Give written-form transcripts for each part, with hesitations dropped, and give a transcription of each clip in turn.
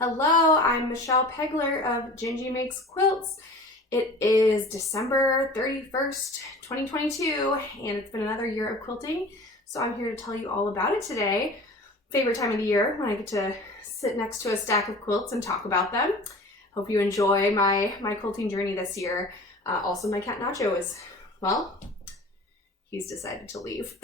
Hello, I'm Michelle Pegler of Gingy Makes Quilts. It is December 31st, 2022, and it's been another year of quilting, so I'm here to tell you all about it today. Favorite time of the year when I get to sit next to a stack of quilts and talk about them. Hope you enjoy my quilting journey this year. Also, my cat Nacho is, well, he's decided to leave.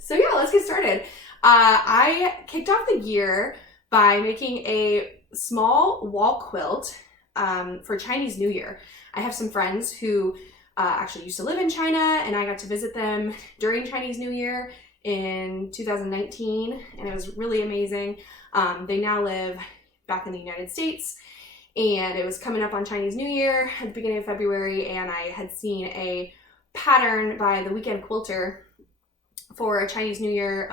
So yeah, let's get started. I kicked off the year by making a small wall quilt for Chinese New Year. I have some friends who actually used to live in China, and I got to visit them during Chinese New Year in 2019, and it was really amazing. They now live back in the United States, and it was coming up on Chinese New Year at the beginning of February, and I had seen a pattern by the Weekend Quilter for a Chinese New Year,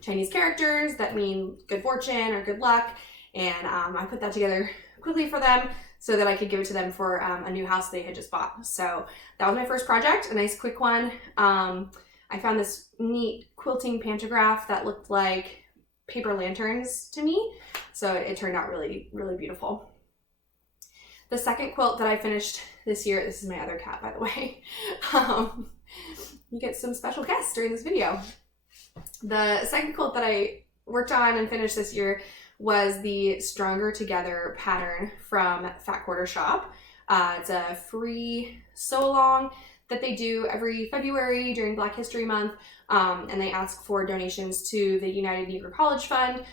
Chinese characters that mean good fortune or good luck, and I put that together quickly for them so that I could give it to them for a new house they had just bought. So that was my first project, a nice quick one. I found this neat quilting pantograph that looked like paper lanterns to me, so it turned out really, really beautiful. The second quilt that I finished this year, this is my other cat, by the way. You get some special guests during this video. The second quilt that I worked on and finished this year was the Stronger Together pattern from Fat Quarter Shop. It's a free sew-along that they do every February during Black History Month, and they ask for donations to the United Negro College Fund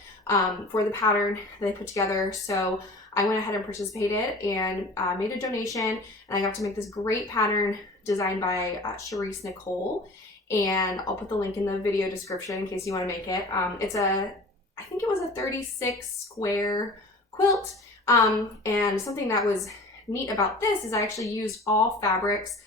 for the pattern they put together. So I went ahead and participated and made a donation, and I got to make this great pattern designed by Charisse Nicole, and I'll put the link in the video description in case you want to make it. I think it was a 36 square quilt, and something that was neat about this is I actually used all fabrics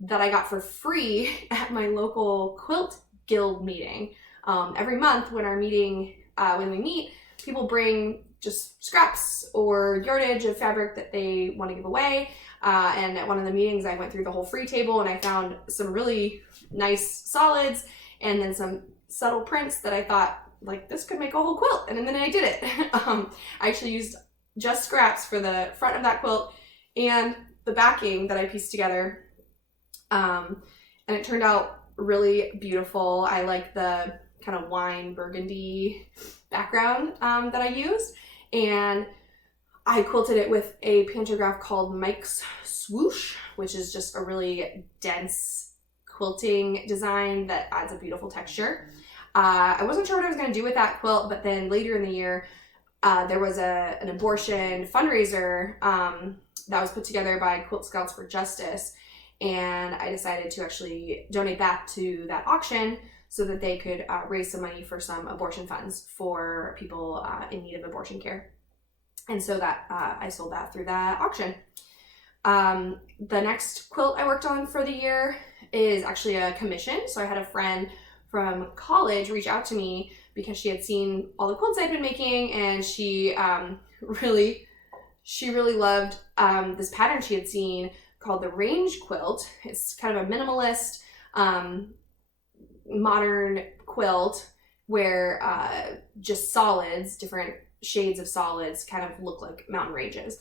that I got for free at my local quilt guild meeting. Every month when when we meet, people bring just scraps or yardage of fabric that they want to give away. And at one of the meetings, I went through the whole free table and I found some really nice solids and then some subtle prints that I thought, like, this could make a whole quilt. And then I did it. I actually used just scraps for the front of that quilt and the backing that I pieced together. And it turned out really beautiful. I like the kind of wine burgundy background that I used. And I quilted it with a pantograph called Mike's Swoosh, which is just a really dense quilting design that adds a beautiful texture. I wasn't sure what I was going to do with that quilt, but then later in the year, there was an abortion fundraiser that was put together by Quilt Scouts for Justice, and I decided to actually donate that to that auction so that they could raise some money for some abortion funds for people in need of abortion care. And so that I sold that through that auction. The next quilt I worked on for the year is actually a commission. So I had a friend from college reach out to me because she had seen all the quilts I'd been making, and she really loved this pattern she had seen called the Range Quilt. It's kind of a minimalist modern quilt where just solids, different shades of solids, kind of look like mountain ranges.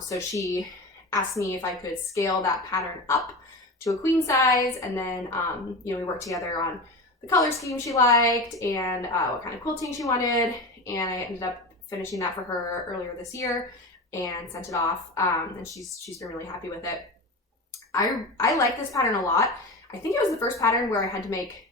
So she asked me if I could scale that pattern up to a queen size, and then we worked together on the color scheme she liked and what kind of quilting she wanted, and I ended up finishing that for her earlier this year and sent it off, and she's been really happy with it. I like this pattern a lot. I think it was the first pattern where I had to make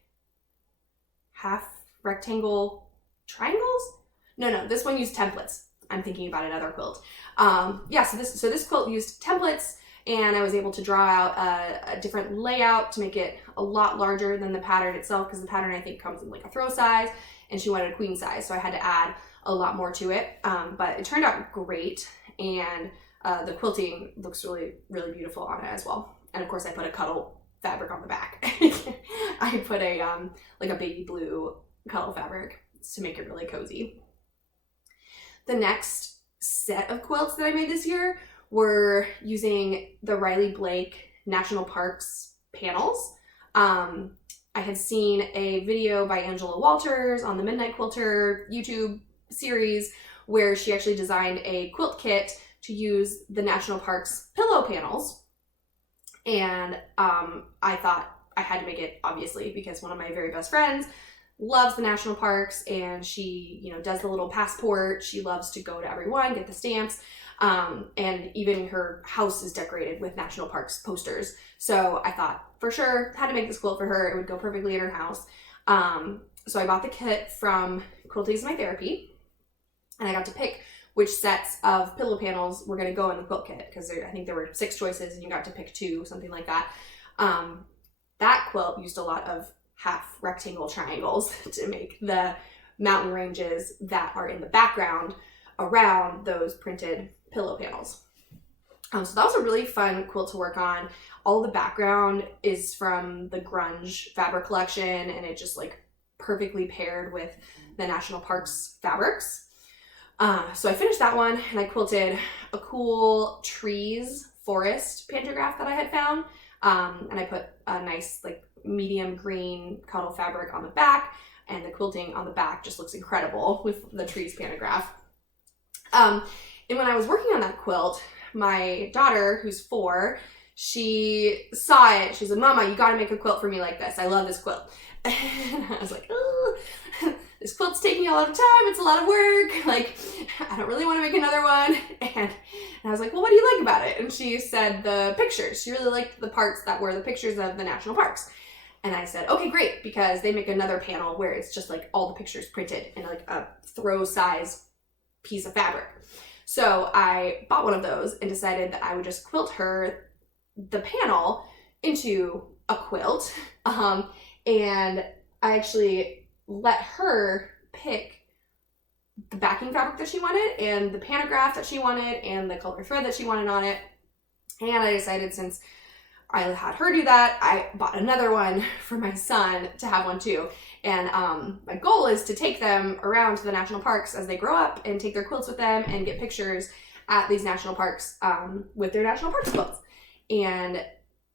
half rectangle triangles. No, this one used templates. I'm thinking about another quilt. So this quilt used templates, and I was able to draw out a different layout to make it a lot larger than the pattern itself, because the pattern I think comes in like a throw size, and she wanted a queen size, so I had to add a lot more to it. But it turned out great, and the quilting looks really, really beautiful on it as well. And of course, I put a cuddle fabric on the back. I put a like a baby blue cuddle fabric to make it really cozy. The next set of quilts that I made this year were using the Riley Blake National Parks panels. I had seen a video by Angela Walters on the Midnight Quilter YouTube series where she actually designed a quilt kit to use the national park's pillow panels. And I thought I had to make it, obviously, because one of my very best friends loves the national parks, and she, you know, does the little passport. She loves to go to every one, get the stamps, and even her house is decorated with national parks posters. So I thought for sure had to make this quilt for her. It would go perfectly in her house. So I bought the kit from Quilting is My Therapy, and I got to pick which sets of pillow panels were going to go in the quilt kit, because I think there were 6 choices and you got to pick 2, something like that. That quilt used a lot of half rectangle triangles to make the mountain ranges that are in the background around those printed pillow panels. So that was a really fun quilt to work on. All the background is from the grunge fabric collection, and it just like perfectly paired with the national parks fabrics. So I finished that one, and I quilted a cool trees forest pantograph that I had found. And I put a nice like medium green cuddle fabric on the back, and the quilting on the back just looks incredible with the trees pantograph. And when I was working on that quilt, my daughter, who's 4, she saw it. She said, "Mama, you got to make a quilt for me like this. I love this quilt." And I was like, "Oh, this quilt's taking a lot of time. It's a lot of work. Like, I don't really want to make another one." And I was like, "Well, what do you like about it?" And she said the pictures. She really liked the parts that were the pictures of the national parks. And I said, "Okay, great," because they make another panel where it's just like all the pictures printed in like a throw size piece of fabric. So I bought one of those and decided that I would just quilt her the panel into a quilt. And I actually let her pick the backing fabric that she wanted, and the pantograph that she wanted, and the color thread that she wanted on it. And I decided, since I had her do that, I bought another one for my son to have one too. And my goal is to take them around to the national parks as they grow up and take their quilts with them and get pictures at these national parks with their national parks quilts. And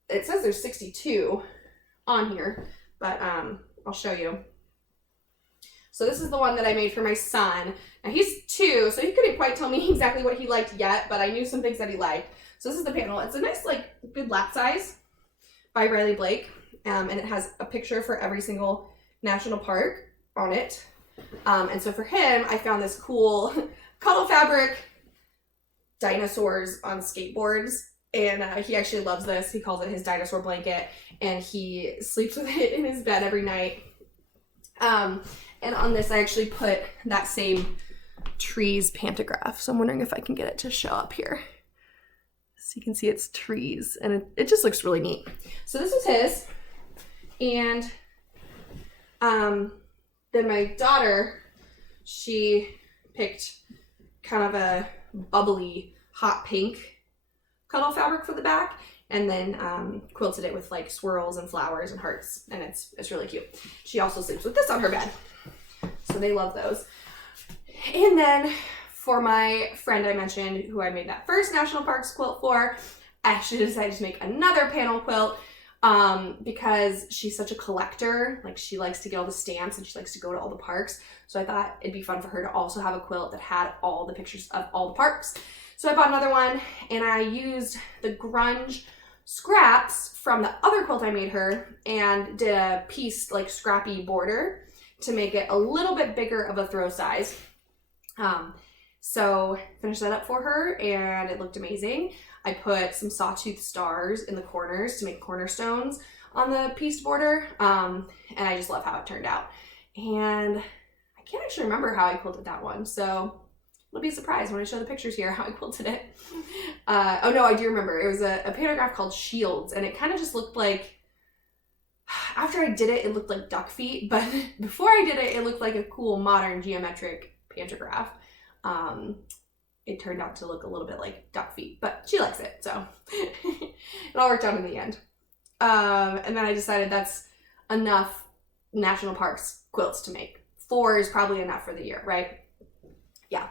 it says there's 62 on here, but I'll show you. So this is the one that I made for my son. Now he's 2, so he couldn't quite tell me exactly what he liked yet, but I knew some things that he liked. So this is the panel. It's a nice, like, good lap size by Riley Blake, and it has a picture for every single national park on it. And so for him, I found this cool cuddle fabric dinosaurs on skateboards, and he actually loves this. He calls it his dinosaur blanket, and he sleeps with it in his bed every night. And on this, I actually put that same trees pantograph. So I'm wondering if I can get it to show up here. So you can see it's trees, and it just looks really neat. So this is his. And then my daughter, she picked kind of a bubbly hot pink cuddle fabric for the back, and then quilted it with like swirls and flowers and hearts, and it's really cute. She also sleeps with this on her bed, so they love those. And then for my friend I mentioned, who I made that first national parks quilt for, I actually decided to make another panel quilt because she's such a collector. Like, she likes to get all the stamps and she likes to go to all the parks. So I thought it'd be fun for her to also have a quilt that had all the pictures of all the parks. So I bought another one, and I used the grunge scraps from the other quilt I made her and did a piece like scrappy border to make it a little bit bigger of a throw size. So finished that up for her, and it looked amazing. I put some sawtooth stars in the corners to make cornerstones on the pieced border, and I just love how it turned out. And I can't actually remember how I quilted that one, so it'll be a surprise when I show the pictures here how I quilted it. Oh no, I do remember. It was a pantograph called Shields, and it kind of just looked like, after I did it, it looked like duck feet, but before I did it, it looked like a cool modern geometric pantograph. It turned out to look a little bit like duck feet, but she likes it, so it all worked out in the end. And then I decided that's enough national parks quilts to make. 4 is probably enough for the year, right? Yeah.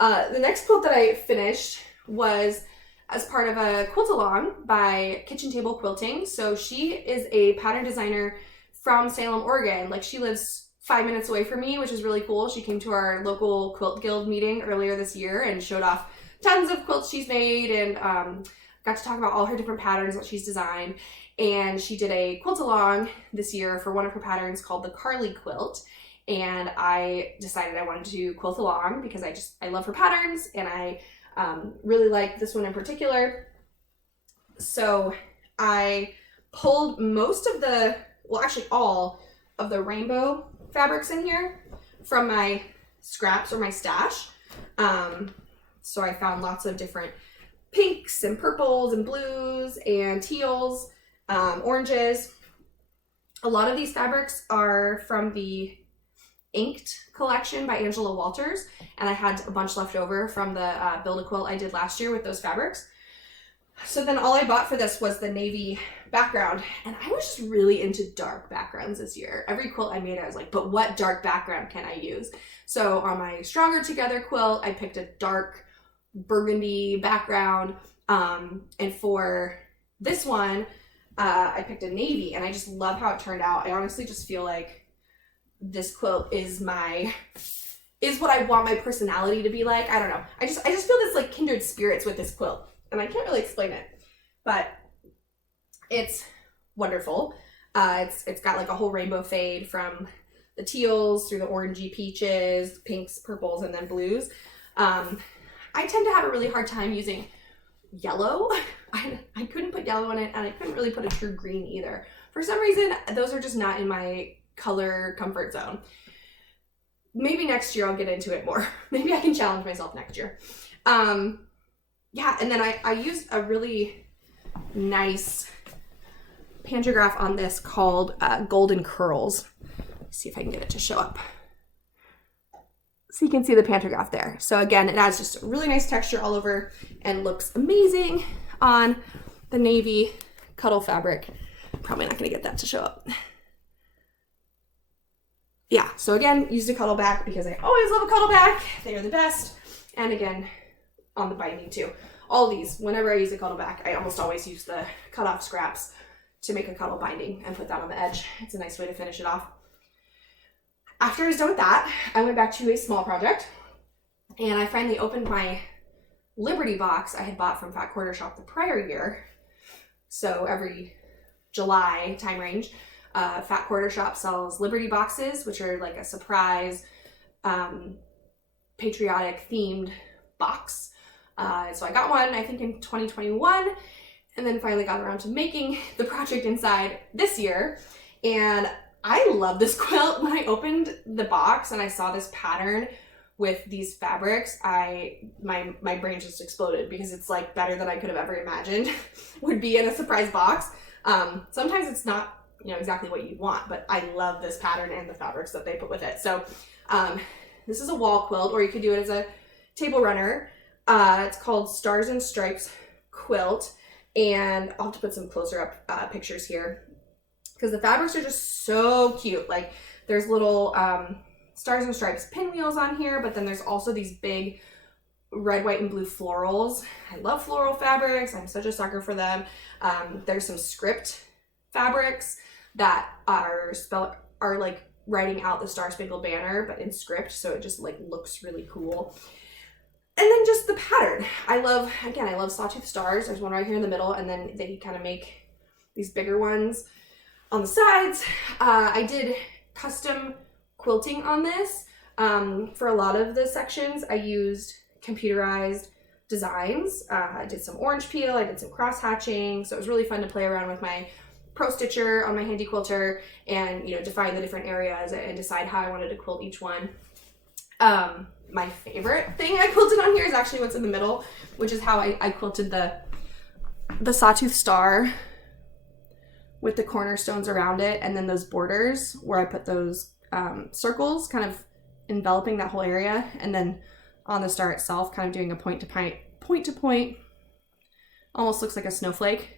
The next quilt that I finished was as part of a quilt along by Kitchen Table Quilting. So she is a pattern designer from Salem, Oregon. Like, she lives 5 minutes away from me, which is really cool. She came to our local quilt guild meeting earlier this year and showed off tons of quilts she's made, and got to talk about all her different patterns that she's designed. And she did a quilt along this year for one of her patterns called the Carly quilt. And I decided I wanted to quilt along because I love her patterns, and I really like this one in particular. So I pulled most of the, well, actually all of the rainbow fabrics in here from my scraps or my stash. So I found lots of different pinks and purples and blues and teals, oranges. A lot of these fabrics are from the Inked collection by Angela Walters, and I had a bunch left over from the Build a Quilt I did last year with those fabrics. So then all I bought for this was the navy background, and I was just really into dark backgrounds this year. Every quilt I made, I was like, but what dark background can I use? So on my Stronger Together quilt, I picked a dark burgundy background, and for this one, I picked a navy, and I just love how it turned out. I honestly just feel like this quilt is what I want my personality to be like. I don't know. I just feel this like kindred spirits with this quilt, and I can't really explain it, but it's wonderful. It's got like a whole rainbow fade from the teals through the orangey peaches, pinks, purples, and then blues. I tend to have a really hard time using yellow. I couldn't put yellow in it, and I couldn't really put a true green either. For some reason, those are just not in my color comfort zone. Maybe next year I'll get into it more. Maybe I can challenge myself next year. Yeah, and then I used a really nice pantograph on this called Golden Curls. Let's see if I can get it to show up. So you can see the pantograph there. So again, it has just a really nice texture all over and looks amazing on the navy cuddle fabric. Probably not gonna get that to show up. Yeah, so again, used a cuddle back because I always love a cuddle back. They are the best. And again, on the binding too. All these, whenever I use a cuddle back, I almost always use the cut off scraps to make a cuddle binding and put that on the edge. It's a nice way to finish it off. After I was done with that, I went back to a small project, and I finally opened my Liberty box I had bought from Fat Quarter Shop the prior year. So every July time range, Fat Quarter Shop sells Liberty boxes, which are like a surprise patriotic themed box. So I got one, I think in 2021, and then finally got around to making the project inside this year. And I love this quilt. When I opened the box and I saw this pattern with these fabrics, my brain just exploded, because it's like better than I could have ever imagined would be in a surprise box. Sometimes it's not, exactly what you want, but I love this pattern and the fabrics that they put with it. So this is a wall quilt, or you could do it as a table runner. It's called Stars and Stripes Quilt, and I'll have to put some closer up pictures here, because the fabrics are just so cute. Like, there's little Stars and Stripes pinwheels on here, but then there's also these big red, white, and blue florals. I love floral fabrics. I'm such a sucker for them. There's some script fabrics that are like writing out the Star Spangled Banner, but in script, so it just like looks really cool. And then just the pattern. I love sawtooth stars. There's one right here in the middle, and then they kind of make these bigger ones on the sides. I did custom quilting on this. For a lot of the sections, I used computerized designs. I did some orange peel, I did some cross hatching, so it was really fun to play around with my Pro Stitcher on my handy quilter and define the different areas and decide how I wanted to quilt each one. My favorite thing I quilted on here is actually what's in the middle, which is how I quilted the sawtooth star with the cornerstones around it, and then those borders where I put those circles kind of enveloping that whole area, and then on the star itself kind of doing a point to point, almost looks like a snowflake.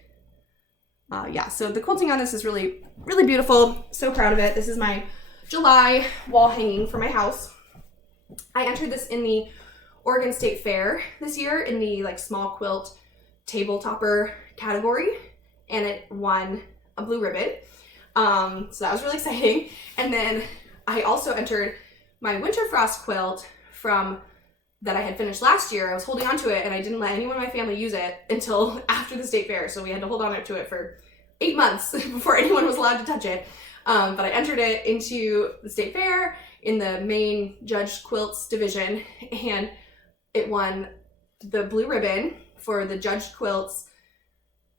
Yeah, so the quilting on this is really, really beautiful. So proud of it. This is my July wall hanging for my house. I entered this in the Oregon State Fair this year in the small quilt table topper category, and it won a blue ribbon. So that was really exciting. And then I also entered my winter frost quilt from that I had finished last year. I was holding on to it and I didn't let anyone in my family use it until after the state fair. So we had to hold on to it for 8 months before anyone was allowed to touch it. But I entered it into the state fair in the main judged quilts division, and it won the blue ribbon for the judged quilts,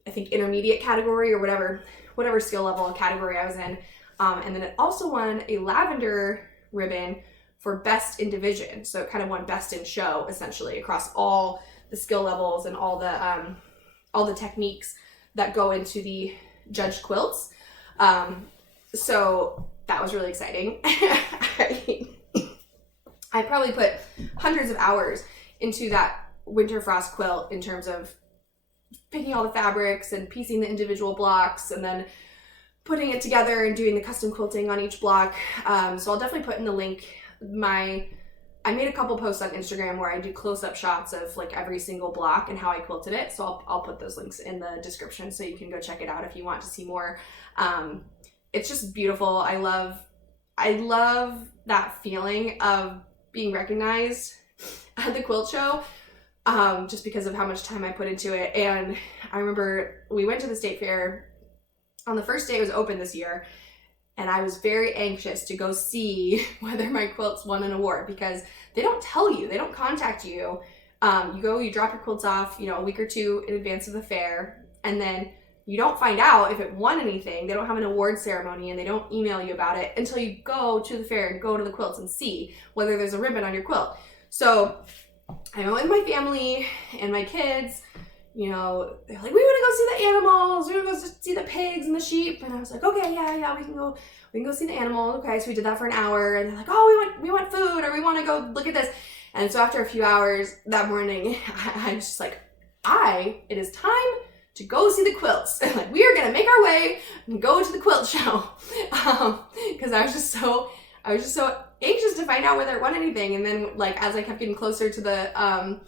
I think intermediate category or whatever skill level category I was in. And then it also won a lavender ribbon for best in division. So it kind of won best in show essentially across all the skill levels and all the techniques that go into the judged quilts. So that was really exciting. I probably put hundreds of hours into that winter frost quilt in terms of picking all the fabrics and piecing the individual blocks and then putting it together and doing the custom quilting on each block. So I'll definitely put in the link. I made a couple posts on Instagram where I do close-up shots of like every single block and how I quilted it. So I'll put those links in the description so you can go check it out if you want to see more. It's just beautiful. I love that feeling of being recognized at the quilt show, just because of how much time I put into it. And I remember we went to the state fair on the first day it was open this year, and I was very anxious to go see whether my quilts won an award, because they don't tell you, they don't contact you. You drop your quilts off, a week or two in advance of the fair, and then you don't find out if it won anything. They don't have an award ceremony and they don't email you about it until you go to the fair and go to the quilts and see whether there's a ribbon on your quilt. So I went with my family and my kids. They're like, we want to go see the animals. We want to go see the pigs and the sheep. And I was like, okay, yeah, we can go see the animals. Okay, so we did that for an hour. And they're like, oh, we want food, or we want to go look at this. And so after a few hours that morning, I was just like, it is time to go see the quilts. Like, we are gonna make our way and go to the quilt show. Because I was just so anxious to find out whether it won anything. And then like as I kept getting closer to the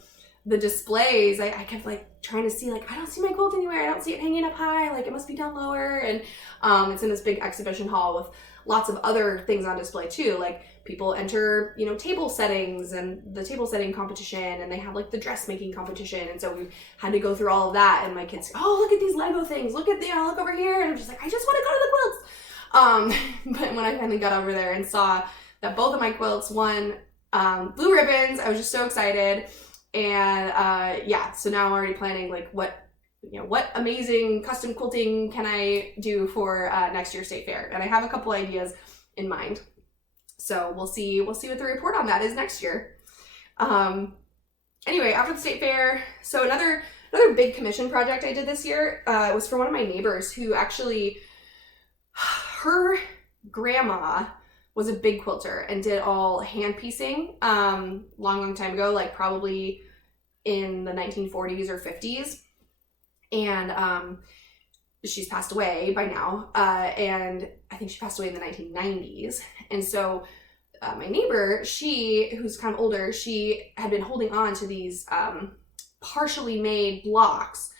displays, I kept like trying to see, like, I don't see my quilt anywhere. I don't see it hanging up high. Like, it must be down lower. And it's in this big exhibition hall with lots of other things on display too. Like, people enter, table settings and the table setting competition, and they have like the dressmaking competition. And so we had to go through all of that. And my kids, oh, look at these Lego things. Look over here. And I'm just like, I just want to go to the quilts. But when I finally got over there and saw that both of my quilts won blue ribbons, I was just so excited. And so now I'm already planning like what amazing custom quilting can I do for next year's state fair. And I have a couple ideas in mind. So we'll see what the report on that is next year. Anyway, after the state fair, so another big commission project I did this year was for one of my neighbors who actually, her grandma was a big quilter and did all hand piecing long time ago, like probably in the 1940s or 50s. And she's passed away by now, and I think she passed away in the 1990s. And so my neighbor, who's kind of older, she had been holding on to these partially made blocks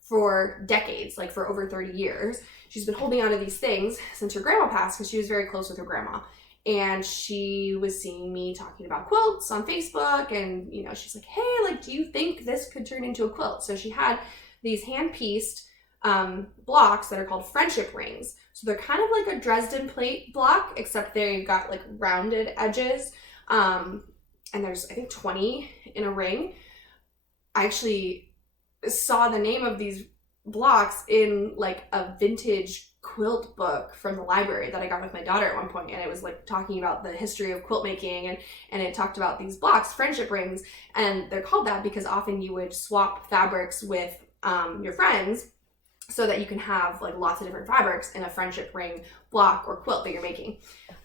for decades, like for over 30 years. She's been holding on to these things since her grandma passed, because she was very close with her grandma. And she was seeing me talking about quilts on Facebook, and she's like, hey, like, do you think this could turn into a quilt? So she had these hand-pieced blocks that are called friendship rings. So they're kind of like a Dresden plate block, except they've got like rounded edges. And there's, I think, 20 in a ring. I actually saw the name of these blocks in like a vintage quilt book from the library that I got with my daughter at one point, and it was like talking about the history of quilt making, and it talked about these blocks, friendship rings, and they're called that because often you would swap fabrics with your friends so that you can have like lots of different fabrics in a friendship ring block or quilt that you're making.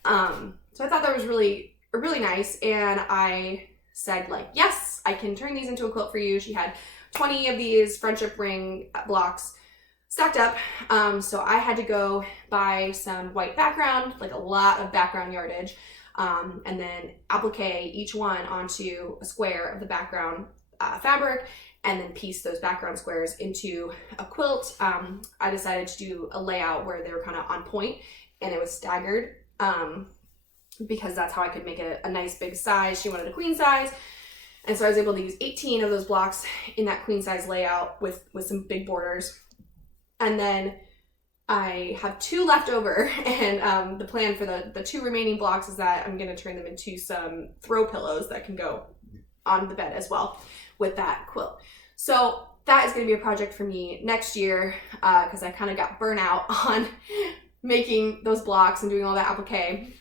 So I thought that was really nice, and I said like, yes, I can turn these into a quilt for you. She had 20 of these friendship ring blocks stacked up. So I had to go buy some white background, like a lot of background yardage, and then applique each one onto a square of the background fabric, and then piece those background squares into a quilt. I decided to do a layout where they were kind of on point and it was staggered. because that's how I could make it a nice big size. She wanted a queen size. And so I was able to use 18 of those blocks in that queen size layout with some big borders. And then I have 2 left over, and the plan for the 2 remaining blocks is that I'm going to turn them into some throw pillows that can go on the bed as well with that quilt. So that is going to be a project for me next year, because I kind of got burnt out on making those blocks and doing all that applique.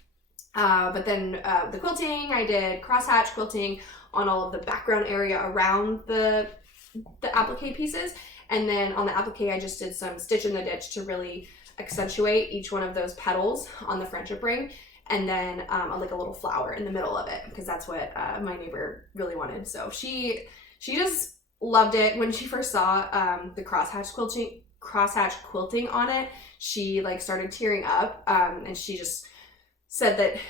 But then the quilting, I did crosshatch quilting on all of the background area around the applique pieces. And then on the applique, I just did some stitch in the ditch to really accentuate each one of those petals on the friendship ring. And then like a little flower in the middle of it, because that's what my neighbor really wanted. So she just loved it. When she first saw the crosshatch quilting on it, she like started tearing up, and she just said that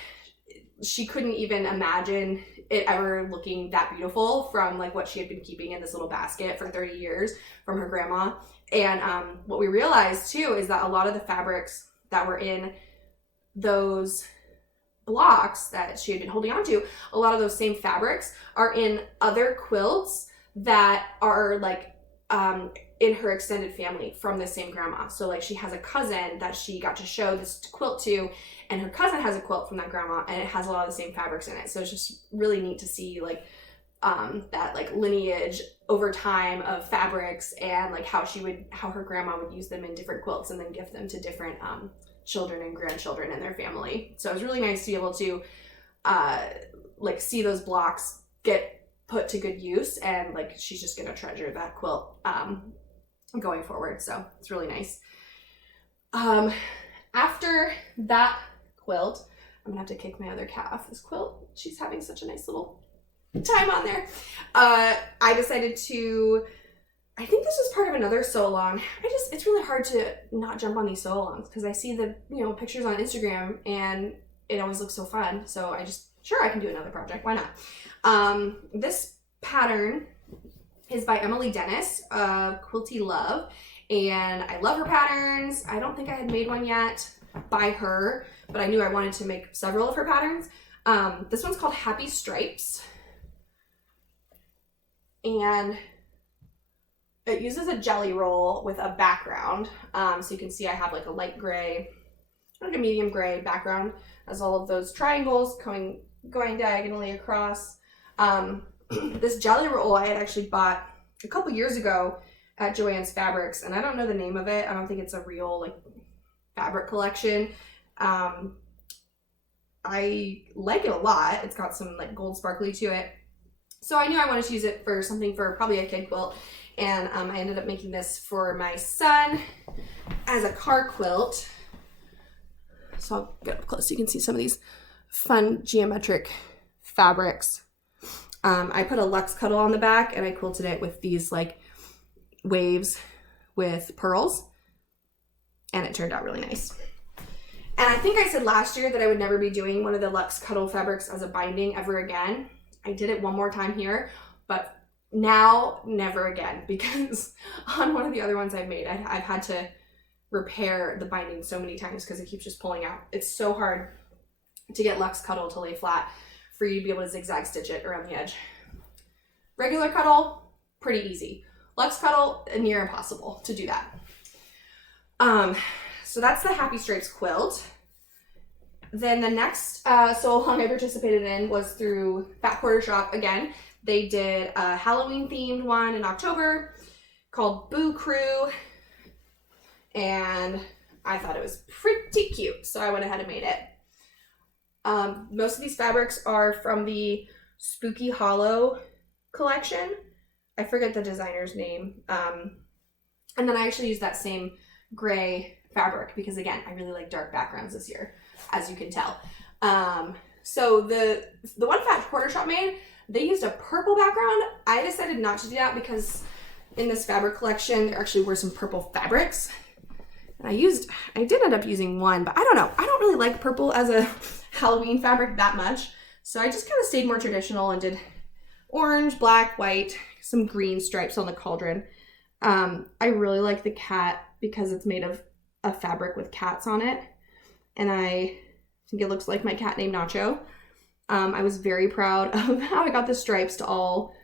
she couldn't even imagine it ever looking that beautiful from like what she had been keeping in this little basket for 30 years from her grandma. And what we realized too is that a lot of the fabrics that were in those blocks that she had been holding on to, a lot of those same fabrics are in other quilts that are like in her extended family from the same grandma. So like she has a cousin that she got to show this quilt to, and her cousin has a quilt from that grandma, and it has a lot of the same fabrics in it. So it's just really neat to see like that like lineage over time of fabrics, and like how her grandma would use them in different quilts and then gift them to different children and grandchildren in their family. So it was really nice to be able to like see those blocks get put to good use, and like she's just gonna treasure that quilt going forward. So it's really nice. After that quilt, I'm gonna have to kick my other cat off this quilt. She's having such a nice little time on there. I decided to, I think this is part of another sew along. It's really hard to not jump on these sew alongs because I see the, pictures on Instagram and it always looks so fun. So sure, I can do another project. Why not? This pattern is by Emily Dennis of Quilty Love, and I love her patterns. I don't think I had made one yet by her, but I knew I wanted to make several of her patterns. This one's called Happy Stripes, and it uses a jelly roll with a background. So you can see I have like a light gray, like a medium gray background as all of those triangles going diagonally across. This jelly roll I had actually bought a couple years ago at Joann's Fabrics, and I don't know the name of it. I don't think it's a real like fabric collection. I like it a lot. It's got some like gold sparkly to it. So I knew I wanted to use it for something for probably a kid quilt. And I ended up making this for my son as a car quilt. So I'll get up close so you can see some of these fun geometric fabrics. I put a Lux Cuddle on the back, and I quilted it with these like waves with pearls, and it turned out really nice. And I think I said last year that I would never be doing one of the Lux Cuddle fabrics as a binding ever again. I did it one more time here, but now never again, because on one of the other ones I've made, I've had to repair the binding so many times because it keeps just pulling out. It's so hard to get Lux Cuddle to lay flat for you to be able to zigzag stitch it around the edge. Regular Cuddle, pretty easy. Lux Cuddle, near impossible to do that. So that's the Happy Stripes quilt. Then the next sew along I participated in was through Fat Quarter Shop again. They did a Halloween themed one in October called Boo Crew, and I thought it was pretty cute, so I went ahead and made it. Most of these fabrics are from the Spooky Hollow collection. I forget the designer's name. And then I actually used that same gray fabric because, again, I really like dark backgrounds this year, as you can tell. So the one Fat Quarter Shop made, they used a purple background. I decided not to do that because in this fabric collection, there actually were some purple fabrics. And I did end up using one, but I don't know. I don't really like purple as a Halloween fabric that much. So I just kind of stayed more traditional and did orange, black, white, some green stripes on the cauldron. I really like the cat because it's made of a fabric with cats on it. And I think it looks like my cat named Nacho. I was very proud of how I got the stripes to all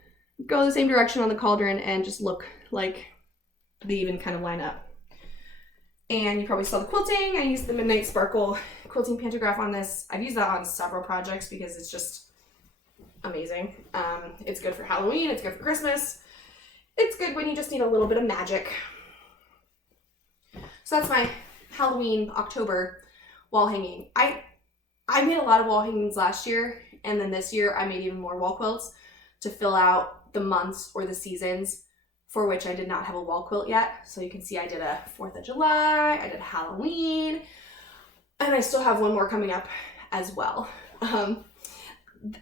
go the same direction on the cauldron and just look like they even kind of line up. And you probably saw the quilting. I used the Midnight Sparkle quilting pantograph on this. I've used that on several projects because it's just amazing. It's good for Halloween, it's good for Christmas. It's good when you just need a little bit of magic. So that's my Halloween October wall hanging. I made a lot of wall hangings last year, and then this year I made even more wall quilts to fill out the months or the seasons for which I did not have a wall quilt yet. So you can see I did a 4th of July, I did Halloween, and I still have one more coming up as well.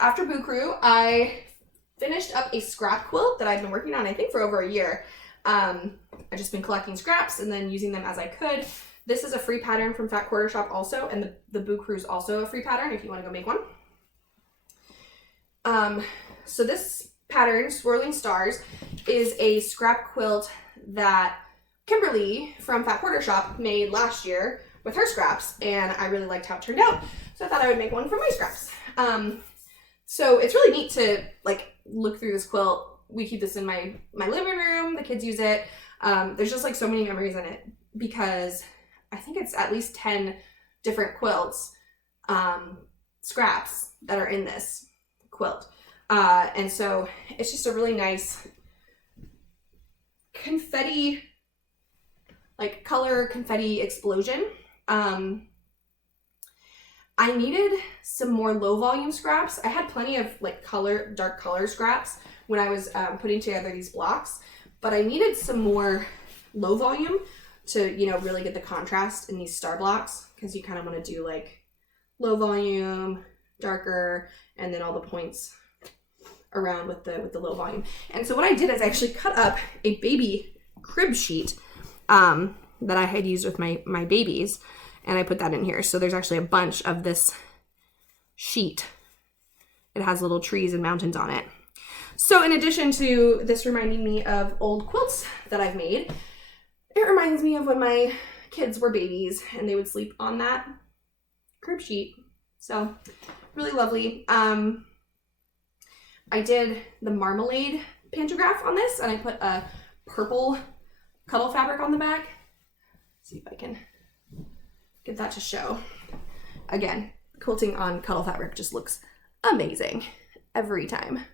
After Boo Crew, I finished up a scrap quilt that I've been working on, I think, for over a year. I've just been collecting scraps and then using them as I could. This is a free pattern from Fat Quarter Shop also, and the Boo Crew is also a free pattern if you want to go make one. So this pattern, Swirling Stars, is a scrap quilt that Kimberly from Fat Quarter Shop made last year with her scraps, and I really liked how it turned out, so I thought I would make one for my scraps. So it's really neat to like look through this quilt. We keep this in my living room, the kids use it. There's just like so many memories in it because I think it's at least 10 different quilts, scraps that are in this quilt. And so it's just a really nice confetti, like color confetti explosion. I needed some more low volume scraps. I had plenty of like dark color scraps when I was putting together these blocks, but I needed some more low volume to, you know, really get the contrast in these star blocks, because you kind of want to do like low volume, darker, and then all the points around with the low volume. And so what I did is I actually cut up a baby crib sheet that I had used with my babies, and I put that in here. So there's actually a bunch of this sheet. It has little trees and mountains on it. So in addition to this reminding me of old quilts that I've made, it reminds me of when my kids were babies and they would sleep on that crib sheet. So really lovely. I did the marmalade pantograph on this, and I put a purple cuddle fabric on the back. Let's see if I can get that to show. Again, quilting on cuddle fabric just looks amazing every time.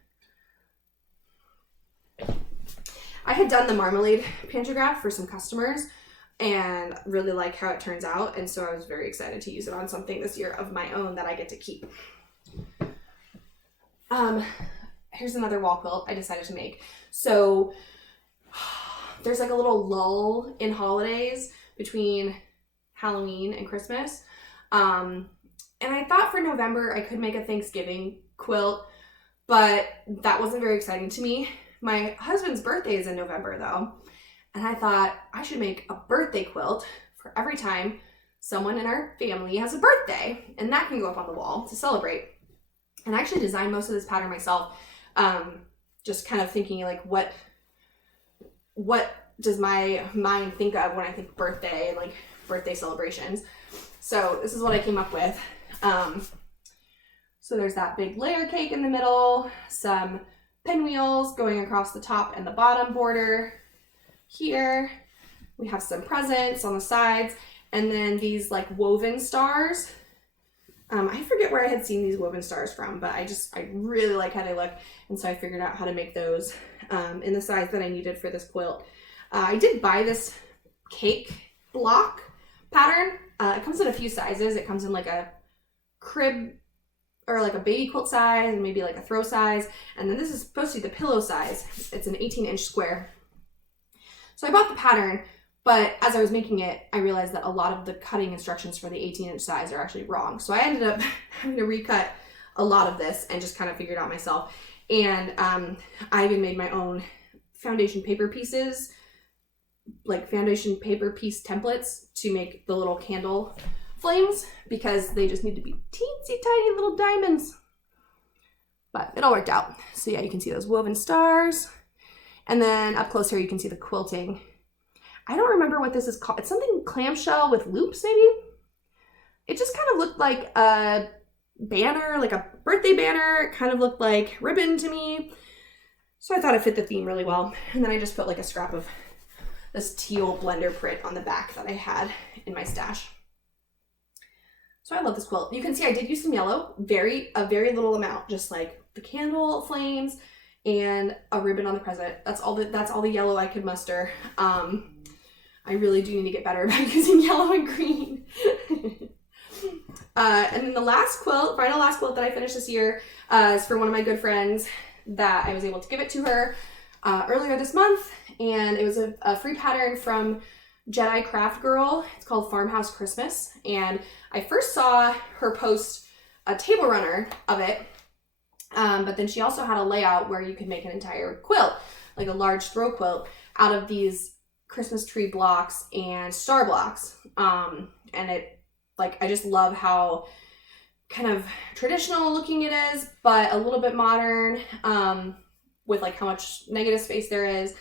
I had done the marmalade pantograph for some customers and really like how it turns out, and so I was very excited to use it on something this year of my own that I get to keep. Here's another wall quilt I decided to make. So there's like a little lull in holidays between Halloween and Christmas. And I thought for November I could make a Thanksgiving quilt, but that wasn't very exciting to me. My husband's birthday is in November though, and I thought I should make a birthday quilt for every time someone in our family has a birthday, and that can go up on the wall to celebrate. And I actually designed most of this pattern myself, just kind of thinking like what does my mind think of when I think birthday and like birthday celebrations. So this is what I came up with. So there's that big layer cake in the middle, some pinwheels going across the top and the bottom border here. We have some presents on the sides, and then these like woven stars. I forget where I had seen these woven stars from, but I really like how they look, and so I figured out how to make those in the size that I needed for this quilt. I did buy this cake block pattern. It comes in a few sizes. It comes in like a crib or like a baby quilt size and maybe like a throw size, and then this is supposed to be the pillow size. It's an 18-inch square. So I bought the pattern, but as I was making it, I realized that a lot of the cutting instructions for the 18-inch size are actually wrong. So I ended up having to recut a lot of this and just kind of figured it out myself. And I even made my own foundation paper pieces, like foundation paper piece templates to make the little candle flames, because they just need to be teensy tiny little diamonds. But it all worked out. So yeah, you can see those woven stars. And then up close here, you can see the quilting. I don't remember what this is called. It's something clamshell with loops, maybe? it just kind of looked like a banner, like a birthday banner. It kind of looked like ribbon to me. So I thought it fit the theme really well. And then I just put like a scrap of this teal blender print on the back that I had in my stash. So I love this quilt. You can see I did use some yellow, a very little amount, just like the candle flames and a ribbon on the present. That's all the yellow I could muster. I really do need to get better about using yellow and green. And then the final last quilt that I finished this year is for one of my good friends that I was able to give it to her earlier this month. And it was a free pattern from Jedi Craft Girl. It's called Farmhouse Christmas. And I first saw her post a table runner of it, but then she also had a layout where you could make an entire quilt, like a large throw quilt, out of these Christmas tree blocks and star blocks. And I just love how kind of traditional looking it is, but a little bit modern, with like how much negative space there is.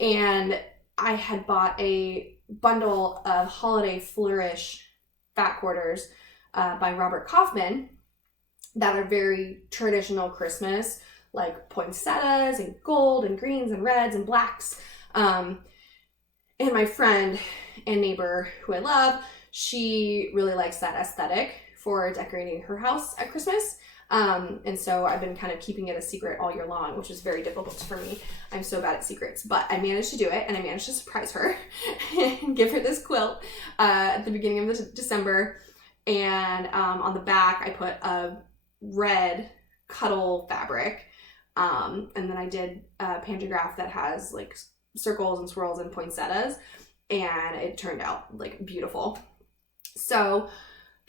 And I had bought a bundle of Holiday Flourish fat quarters by Robert Kaufman that are very traditional Christmas, like poinsettias and gold and greens and reds and blacks. And my friend and neighbor who I love, she really likes that aesthetic for decorating her house at Christmas. And so I've been kind of keeping it a secret all year long, which is very difficult for me. I'm so bad at secrets, but I managed to do it, and I managed to surprise her and give her this quilt at the beginning of December. And on the back, I put a red cuddle fabric. And then I did a pantograph that has like circles and swirls and poinsettias, and it turned out like beautiful. So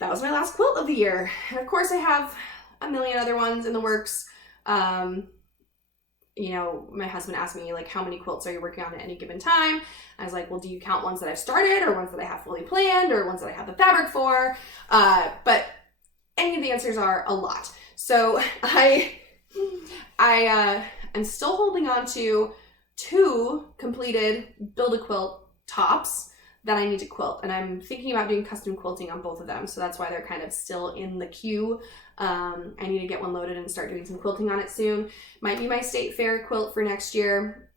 that was my last quilt of the year. And of course I have a million other ones in the works. You know, my husband asked me like, how many quilts are you working on at any given time? I was like, well, do you count ones that I've started, or ones that I have fully planned, or ones that I have the fabric for? But any of the answers are a lot. So I'm still holding on to 2 completed Build-A-Quilt tops that I need to quilt, and I'm thinking about doing custom quilting on both of them, so that's why they're kind of still in the queue. I need to get one loaded and start doing some quilting on it soon. Might be my state fair quilt for next year.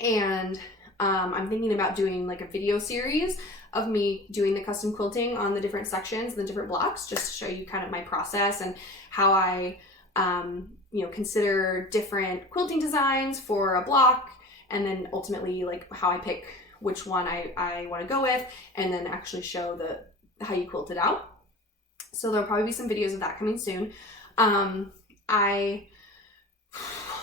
And I'm thinking about doing like a video series of me doing the custom quilting on the different sections, the different blocks, just to show you kind of my process and how I consider different quilting designs for a block, and then ultimately like how I pick which one I want to go with, and then actually show how you quilt it out. So there'll probably be some videos of that coming soon.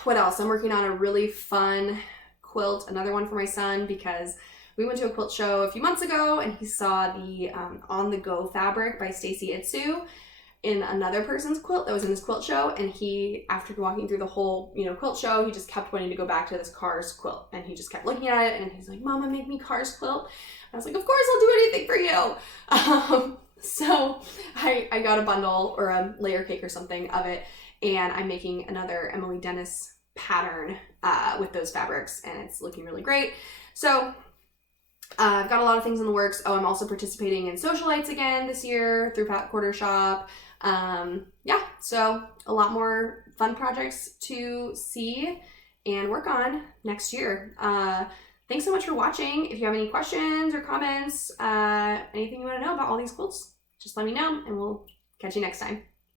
What else? I'm working on a really fun quilt, another one for my son, because we went to a quilt show a few months ago and he saw the On the Go fabric by Stacy Itsu in another person's quilt that was in this quilt show, and he, after walking through the whole quilt show, he just kept wanting to go back to this Cars quilt, and he just kept looking at it and he's like, Mama, make me Cars quilt. I was like, of course I'll do anything for you. So I got a bundle or a layer cake or something of it, and I'm making another Emily Dennis pattern with those fabrics, and it's looking really great. So I've got a lot of things in the works. Oh, I'm also participating in socialites again this year through Fat Quarter Shop. Yeah, so a lot more fun projects to see and work on next year. Thanks so much for watching. If you have any questions or comments, anything you want to know about all these quilts, just let me know, and we'll catch you next time.